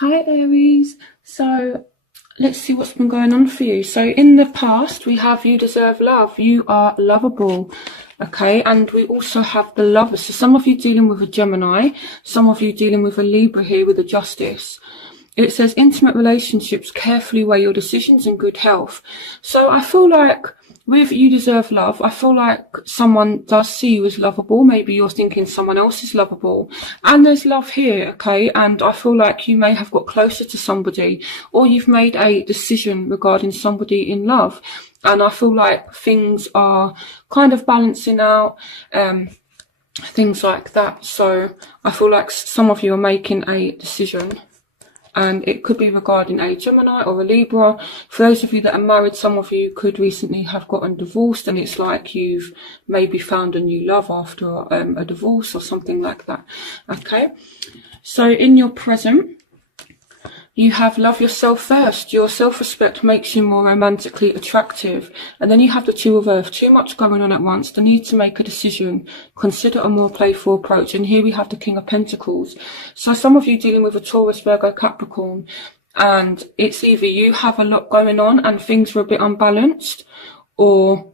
Hi Aries, so let's see what's been going on for you. So in the past we have you deserve love, you are lovable, okay, and we also have the Lovers. So some of you dealing with a Gemini, some of you dealing with a Libra here with a Justice. It says intimate relationships, carefully weigh your decisions and good health. So I feel like with you deserve love, I feel like someone does see you as lovable. Maybe you're thinking someone else is lovable. And there's love here, okay? And I feel like you may have got closer to somebody, or you've made a decision regarding somebody in love. And I feel like things are kind of balancing out, things like that. So I feel like some of you are making a decision. And it could be regarding a Gemini or a Libra. For those of you that are married, some of you could recently have gotten divorced, and it's like you've maybe found a new love after a divorce or something like that. Okay, so in your present, you have love yourself first. Your self-respect makes you more romantically attractive. And then you have the Two of Earth. Too much going on at once. The need to make a decision. Consider a more playful approach. And here we have the King of Pentacles. So some of you dealing with a Taurus, Virgo, Capricorn. And it's either you have a lot going on and things are a bit unbalanced, or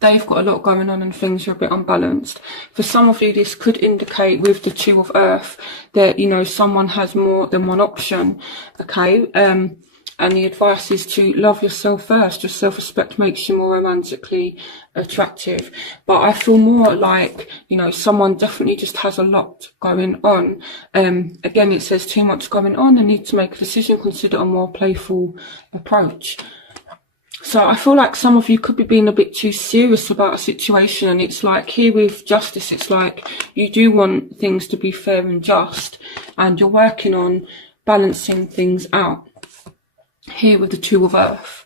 they've got a lot going on and things are a bit unbalanced. For some of you, this could indicate with the Two of Earth that, you know, someone has more than one option, okay? And the advice is to love yourself first. Your self-respect makes you more romantically attractive. But I feel more like, you know, someone definitely just has a lot going on. Again, it says too much going on and need to make a decision, consider a more playful approach. So I feel like some of you could be being a bit too serious about a situation, and it's like here with Justice, it's like you do want things to be fair and just, and you're working on balancing things out here with the Two of Earth.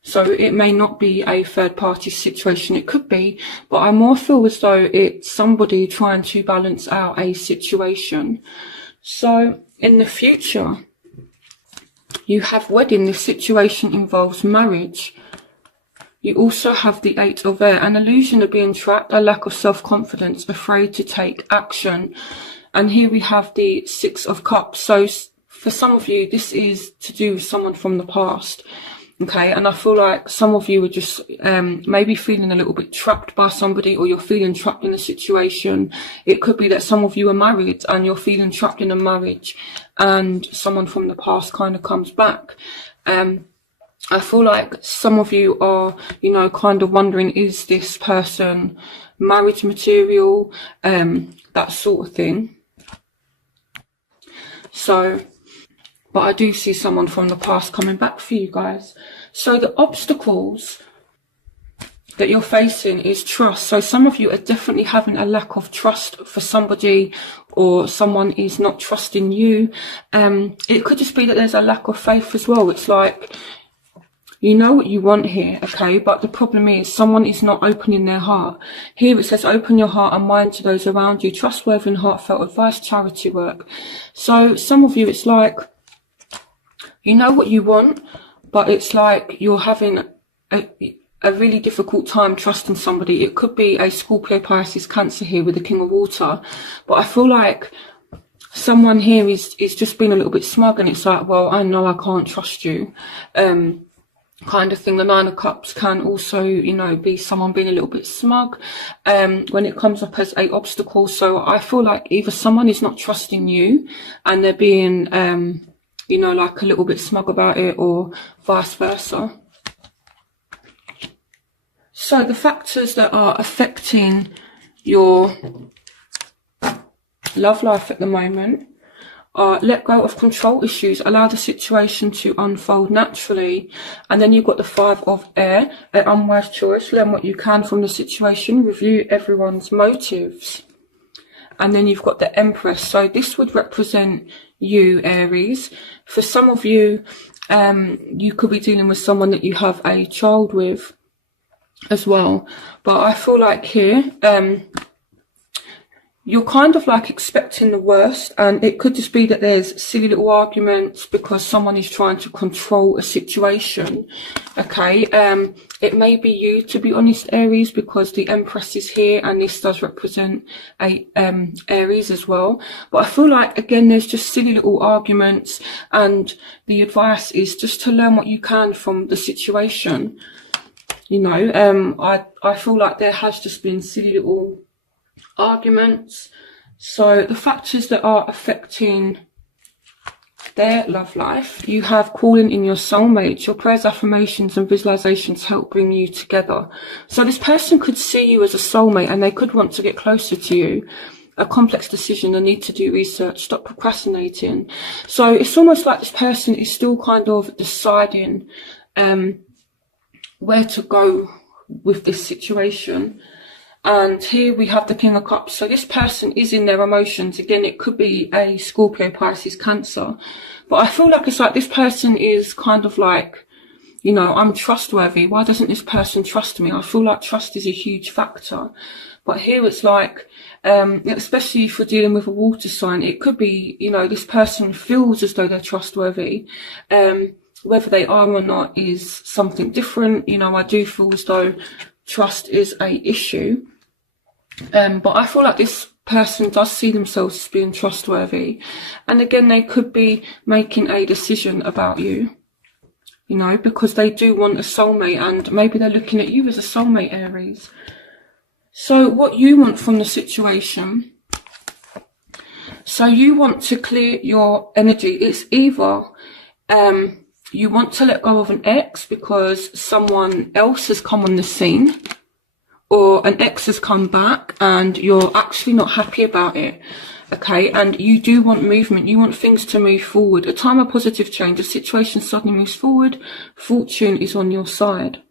So it may not be a third party situation, it could be, but I more feel as though it's somebody trying to balance out a situation. So in the future, you have wedding. This situation involves marriage. You also have the Eight of Air, an illusion of being trapped, a lack of self-confidence, afraid to take action. And here we have the Six of Cups. So for some of you, this is to do with someone from the past. Okay, and I feel like some of you are just maybe feeling a little bit trapped by somebody, or you're feeling trapped in a situation. It could be that some of you are married and you're feeling trapped in a marriage, and someone from the past kind of comes back. I feel like some of you are, you know, kind of wondering, is this person marriage material, that sort of thing. So, but I do see someone from the past coming back for you guys. So the obstacles that you're facing is trust. So some of you are definitely having a lack of trust for somebody, or someone is not trusting you. It could just be that there's a lack of faith as well. It's like, you know what you want here, okay, but the problem is someone is not opening their heart. Here it says open your heart and mind to those around you. Trustworthy and heartfelt advice, charity work. So some of you, it's like, you know what you want, but it's like you're having a really difficult time trusting somebody. It could be a Scorpio, Pisces, Cancer here with the King of Water. But I feel like someone here is just being a little bit smug, and it's like, well, I know I can't trust you. Kind of thing. The Nine of Cups can also, you know, be someone being a little bit smug when it comes up as a obstacle. So I feel like either someone is not trusting you and they're being you know, like a little bit smug about it, or vice versa. So the factors that are affecting your love life at the moment are let go of control issues, allow the situation to unfold naturally. And then you've got the Five of Air, an unwise choice, learn what you can from the situation, review everyone's motives. And then you've got the Empress. So this would represent you, Aries. For some of you, you could be dealing with someone that you have a child with as well. But I feel like here, you're kind of like expecting the worst, and it could just be that there's silly little arguments because someone is trying to control a situation. Okay, it may be you, to be honest, Aries, because the Empress is here and this does represent a Aries as well. But I feel like, again, there's just silly little arguments, and the advice is just to learn what you can from the situation. You know, I feel like there has just been silly little arguments. So the factors that are affecting their love life, you have calling in your soulmate. Your prayers, affirmations and visualizations help bring you together. So this person could see you as a soulmate and they could want to get closer to you. A complex decision, a need to do research, stop procrastinating. So it's almost like this person is still kind of deciding where to go with this situation. And here we have the King of Cups. So this person is in their emotions. Again, it could be a Scorpio, Pisces, Cancer. But I feel like it's like this person is kind of like, you know, I'm trustworthy. Why doesn't this person trust me? I feel like trust is a huge factor. But here it's like, especially if you're dealing with a water sign, it could be, you know, this person feels as though they're trustworthy. Whether they are or not is something different. You know, I do feel as though trust is a issue. But I feel like this person does see themselves as being trustworthy. And again, they could be making a decision about you, you know, because they do want a soulmate, and maybe they're looking at you as a soulmate, Aries. So what you want from the situation. So you want to clear your energy. It's either you want to let go of an ex because someone else has come on the scene, or an ex has come back and you're actually not happy about it. Okay, and you do want movement. You want things to move forward. A time of positive change. A situation suddenly moves forward. Fortune is on your side.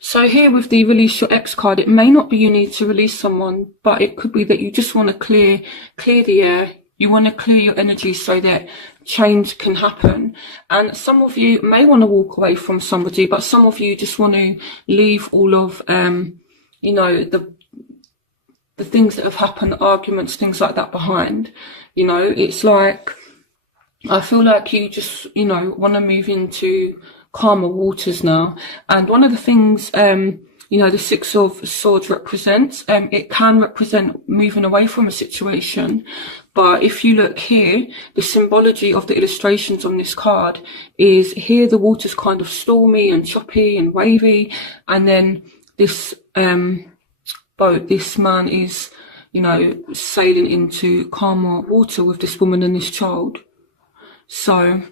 So here with the release your ex card, it may not be you need to release someone, but it could be that you just want to clear the air. You want to clear your energy so that change can happen. And some of you may want to walk away from somebody, but some of you just want to leave all of, you know, the things that have happened, arguments, things like that behind. You know, it's like, I feel like you just, you know, want to move into calmer waters now. And one of the things, you know, the Six of Swords represents, it can represent moving away from a situation. But if you look here, the symbology of the illustrations on this card is here the water's kind of stormy and choppy and wavy. And then this boat, this man is, you know, sailing into calmer water with this woman and this child. So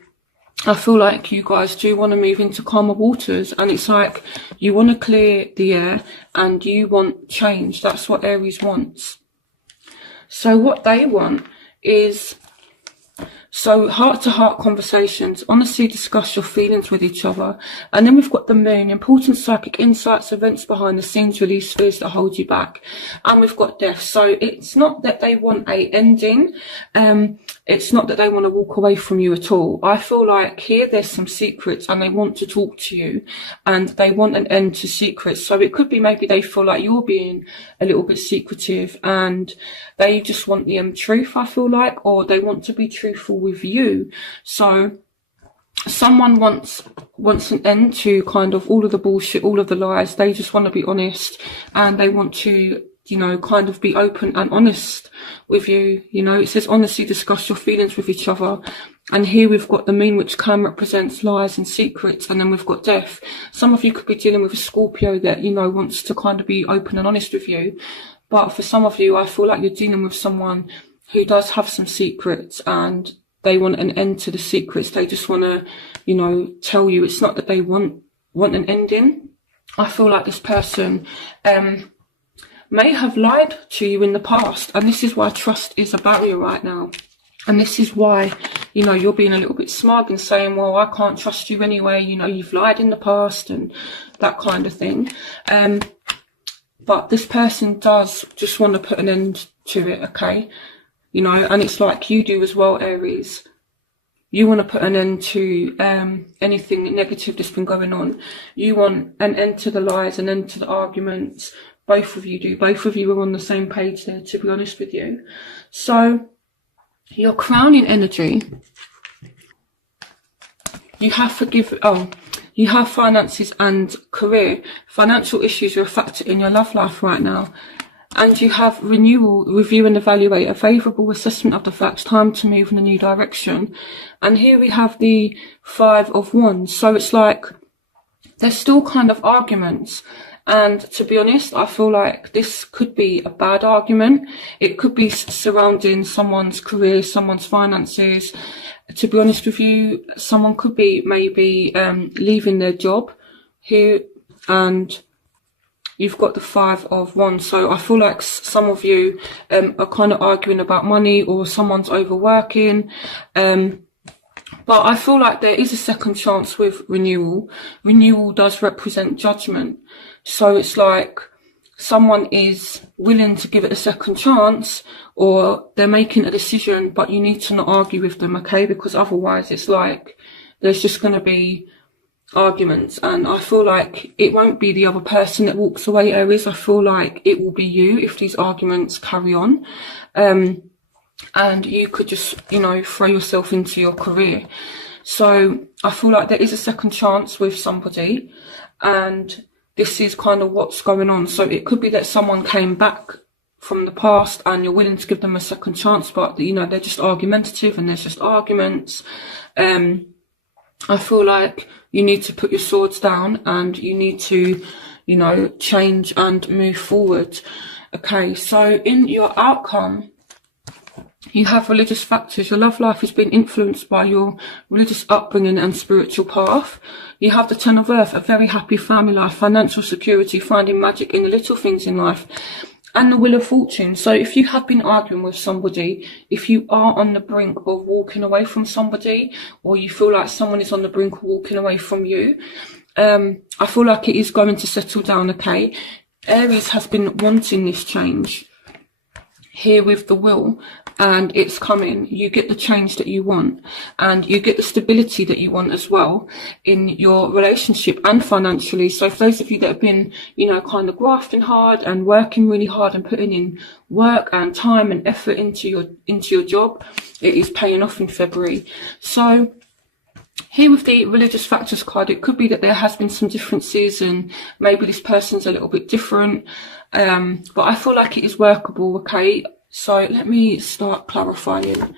I feel like you guys do want to move into calmer waters, and it's like you want to clear the air and you want change. That's what Aries wants. So what they want is, so heart-to-heart conversations, honestly discuss your feelings with each other. And then we've got the moon, important psychic insights, events behind the scenes, release fears that hold you back. And we've got death. So it's not that they want a ending. It's not that they want to walk away from you at all. I feel like here there's some secrets and they want to talk to you and they want an end to secrets. So it could be maybe they feel like you're being a little bit secretive and they just want the truth, I feel like, or they want to be truthful with you. So someone wants an end to kind of all of the bullshit, all of the lies. They just want to be honest and they want to, you know, kind of be open and honest with you. You know, it says honestly discuss your feelings with each other. And here we've got the moon, which can represent lies and secrets. And then we've got death. Some of you could be dealing with a Scorpio that, you know, wants to kind of be open and honest with you. But for some of you, I feel like you're dealing with someone who does have some secrets and they want an end to the secrets. They just want to, you know, tell you. It's not that they want an ending. I feel like this person, may have lied to you in the past, and this is why trust is a barrier right now. And this is why, you know, you're being a little bit smug and saying, well, I can't trust you anyway, you know, you've lied in the past and that kind of thing. But this person does just want to put an end to it, okay? You know, and it's like you do as well, Aries. You want to put an end to anything negative that's been going on. You want an end to the lies, an end to the arguments. Both of you do. Both of you are on the same page there, to be honest with you. So your crowning energy, you have you have finances and career. Financial issues are a factor in your love life right now. And you have renewal, review and evaluate, a favourable assessment of the facts, time to move in a new direction. And here we have the 5 of Wands. So it's like there's still kind of arguments. And to be honest, I feel like this could be a bad argument. It could be surrounding someone's career, someone's finances. To be honest with you, someone could be maybe leaving their job here, and you've got the 5 of Wands. So I feel like some of you are kind of arguing about money, or someone's overworking. But I feel like there is a second chance with renewal. Renewal does represent judgment. So it's like someone is willing to give it a second chance, or they're making a decision, but you need to not argue with them, okay? Because otherwise it's like there's just going to be arguments. And I feel like it won't be the other person that walks away, Aries. I feel like it will be you if these arguments carry on. And you could just, you know, throw yourself into your career. So I feel like there is a second chance with somebody, and this is kind of what's going on. So it could be that someone came back from the past and you're willing to give them a second chance, but, you know, they're just argumentative and there's just arguments. I feel like you need to put your swords down and you need to, you know, change and move forward. Okay, so in your outcome, you have religious factors. Your love life has been influenced by your religious upbringing and spiritual path. You have the 10 of Earth, a very happy family life, financial security, finding magic in the little things in life, and the Wheel of Fortune. So if you have been arguing with somebody, if you are on the brink of walking away from somebody, or you feel like someone is on the brink of walking away from you, I feel like it is going to settle down, okay? Aries has been wanting this change here with the Wheel, and it's coming. You get the change that you want, and you get the stability that you want as well in your relationship and financially. So for those of you that have been, you know, kind of grafting hard and working really hard and putting in work and time and effort into your job, it is paying off in February. So here with the religious factors card, it could be that there has been some differences and maybe this person's a little bit different, but I feel like it is workable, okay? So let me start clarifying.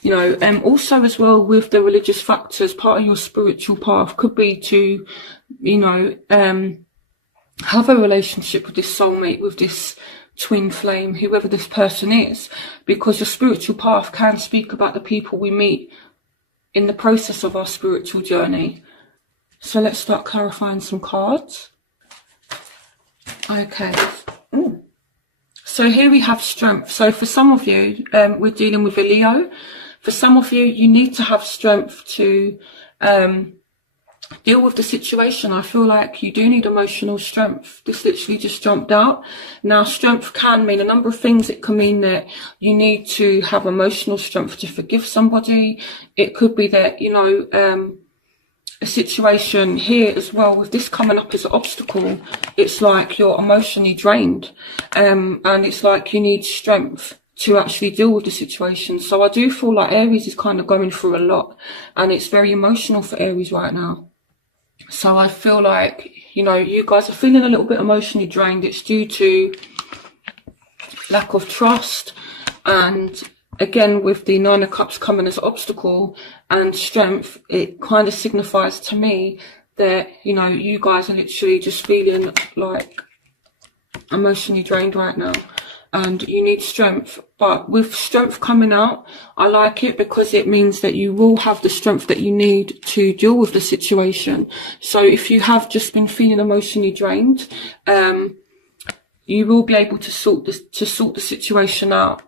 You know, also as well with the religious factors, part of your spiritual path could be to, you know, have a relationship with this soulmate, with this twin flame, whoever this person is, because your spiritual path can speak about the people we meet in the process of our spiritual journey. So let's start clarifying some cards. Okay. Ooh. So here we have strength. So for some of you, we're dealing with a Leo. For some of you, you need to have strength to deal with the situation. I feel like you do need emotional strength. This literally just jumped out. Now, strength can mean a number of things. It can mean that you need to have emotional strength to forgive somebody. It could be that, you know, a situation here as well, with this coming up as an obstacle, it's like you're emotionally drained, and it's like you need strength to actually deal with the situation. So I do feel like Aries is kind of going through a lot, and it's very emotional for Aries right now. So I feel like, you know, you guys are feeling a little bit emotionally drained. It's due to lack of trust, and again, with the 9 of Cups coming as an obstacle and strength, it kind of signifies to me that, you know, you guys are literally just feeling like emotionally drained right now, and you need strength. But with strength coming out, I like it because it means that you will have the strength that you need to deal with the situation. So if you have just been feeling emotionally drained, you will be able to sort the situation out.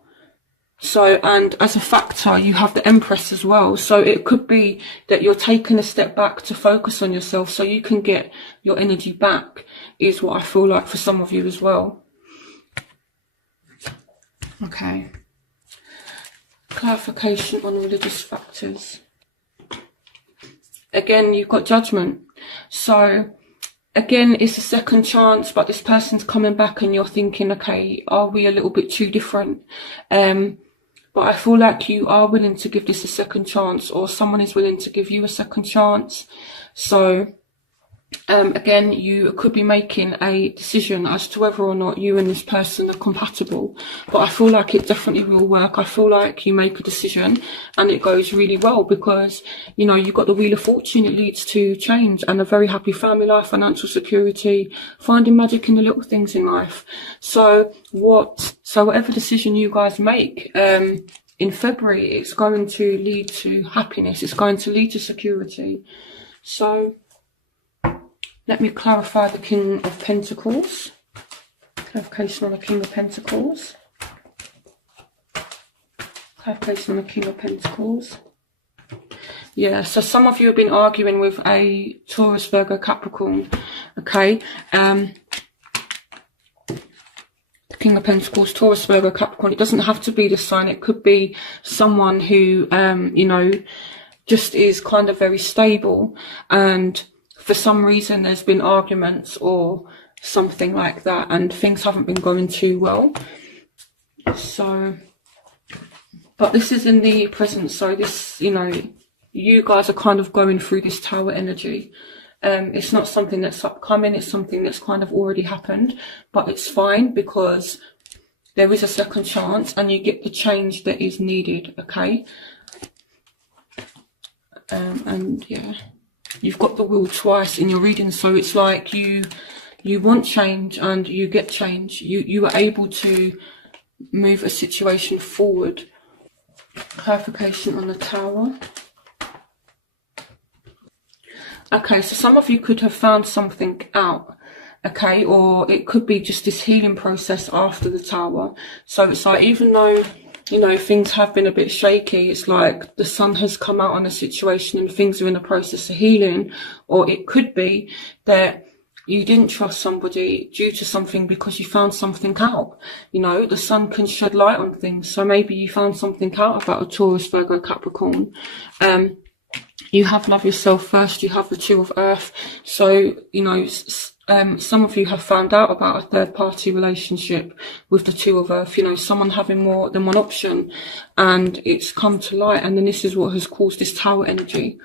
So, and as a factor, you have the Empress as well. So it could be that you're taking a step back to focus on yourself so you can get your energy back, is what I feel like for some of you as well. Okay. Clarification on religious factors. Again, you've got Judgment. So again, it's a second chance, but this person's coming back and you're thinking, okay, are we a little bit too different? But I feel like you are willing to give this a second chance, or someone is willing to give you a second chance. So again, you could be making a decision as to whether or not you and this person are compatible, but I feel like it definitely will work. I feel like you make a decision and it goes really well, because you know, you've got the Wheel of Fortune. It leads to change and a very happy family life, financial security, finding magic in the little things in life. So whatever decision you guys make in February, it's going to lead to happiness, it's going to lead to security. So let me clarify the King of Pentacles. Clarification on the King of Pentacles. Clarification on the King of Pentacles. Yeah, so some of you have been arguing with a Taurus, Virgo, Capricorn. Okay. The King of Pentacles, Taurus, Virgo, Capricorn. It doesn't have to be this sign. It could be someone who, you know, just is kind of very stable, and for some reason there's been arguments or something like that, and things haven't been going too well. So, but this is in the present, so this, you know, you guys are kind of going through this Tower energy. It's not something that's upcoming, it's something that's kind of already happened, but it's fine, because there is a second chance and you get the change that is needed, okay? And yeah, you've got the Wheel twice in your reading, so it's like you want change and you get change. You are able to move a situation forward. Clarification on the Tower. Okay, so some of you could have found something out, okay, or it could be just this healing process after the Tower. So it's like, even though, you know, things have been a bit shaky, it's like the sun has come out on a situation and things are in the process of healing. Or it could be that you didn't trust somebody due to something because you found something out. You know, the sun can shed light on things. So maybe you found something out about a Taurus, Virgo, Capricorn. You have Love Yourself First, you have the Two of Earth. So, you know, some of you have found out about a third party relationship with the Two of Earth, you know, someone having more than one option, and it's come to light, and then this is what has caused this Tower energy.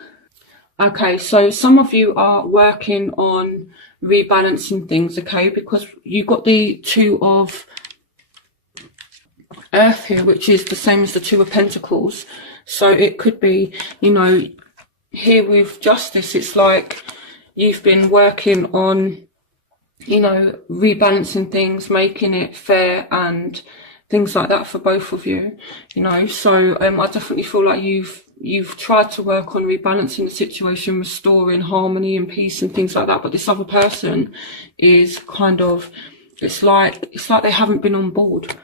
Okay, so some of you are working on rebalancing things, okay, because you've got the Two of Earth here, which is the same as the Two of Pentacles. So it could be, you know, here with Justice, it's like you've been working on, you know, rebalancing things, making it fair and things like that for both of you, you know. So I definitely feel like you've tried to work on rebalancing the situation, restoring harmony and peace and things like that, but this other person is kind of, it's like they haven't been on board.